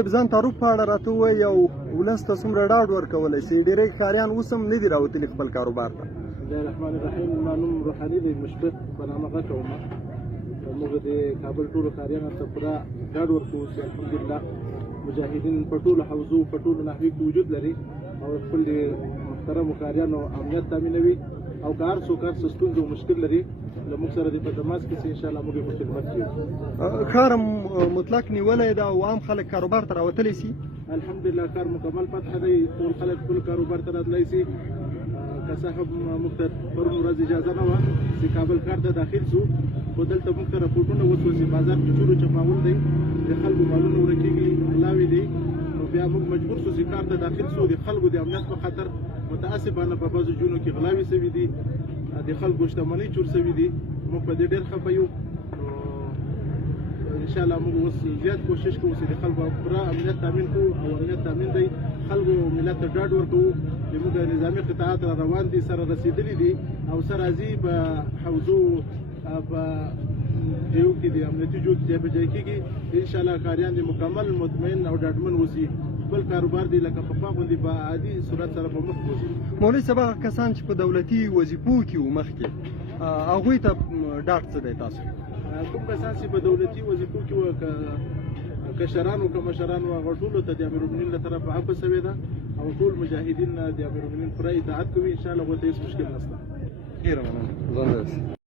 صاحب ځان تعارف په اړه راته ووایي او ولس ته څومره ډاډ ورکولی شي؟ ډېری ښکاریان اوس هم نه دي راوتلي خپل کاروبار ته. بسم الله الرحمن الرحیم. ما نوم روحاني دی مشفق په نامه غږ کوم. موږ د کابل ټولو ښاریانو ته پوره ډاډ ورکوو چې الحمدلله مجاهدین په ټولو حوزو په ټولو ناحیو کې وجود لري او خپل د محترمو ښاریانو امنیت تامینوي او که هر څوک هر څه ستونزه او مشکل لري له موږ سره د په تماس کې انشاءالله موږ یې په خدمت کې یو. ښار مطلق نیولی ده او عام خلک کاروبار ته راوتلی شي؟ الحمدلله کار مکمل فتح دی. ټول خلک خپل کاروبار ته راتلی شي. که څه هم موږ ته پرون ورځ اجازه نه وه چې کابل ښار ته داخل شو، خو دلته موږ ته راپورټونه وشوه چې بازار کې چورو چپاول دی، د خلکو مالونه ورکېږي، غلاوې دي. نو بیا موږ مجبور شو چې ښار ته داخل شو. د خلکو د امنیت په خاطر متاسفانه په بعضو ځایونو کې غلاوې شوي دي، د خلکو شتمنۍ چور شوي دي. موږ په دې ډېر خفه یو. انشاءالله موږ اوس زیات کوشش کوو چې د خلکو پوره امنیت تامین کړو او امنیت تامین دی خلکو ملت ته ډاډ ورکوو. زموږ نظامي قطاعات را روان دي، سره رسېدلي دي او سره راځي په حوزو په جیو کې د امنیتي جو کې ځای په ځای کېږي. انشاءالله ښاریان د مکمل مطمئن او ډاډمن اوسي، خپل کاروبار دی لکه پخوا غوندې په عادي صورت سره په مخ بوځي. مولوي صاحب، هغه کسان چې په دولتي وظیفو کې وو مخکې، هغوی ته ډاډ څه دی تاسو؟ کوم کسان چې په دولتي وظیفو کې وو، کشران او که مشران وو، هغه ټولو ته د امیرالمؤمنین له طرفه عفو شوې ده او ټول مجاهدین د امیرالمؤمنین پوره اطاعت کوي. انشاءالله هغوی ته هېڅ مشکل نشته. ډېره مننه.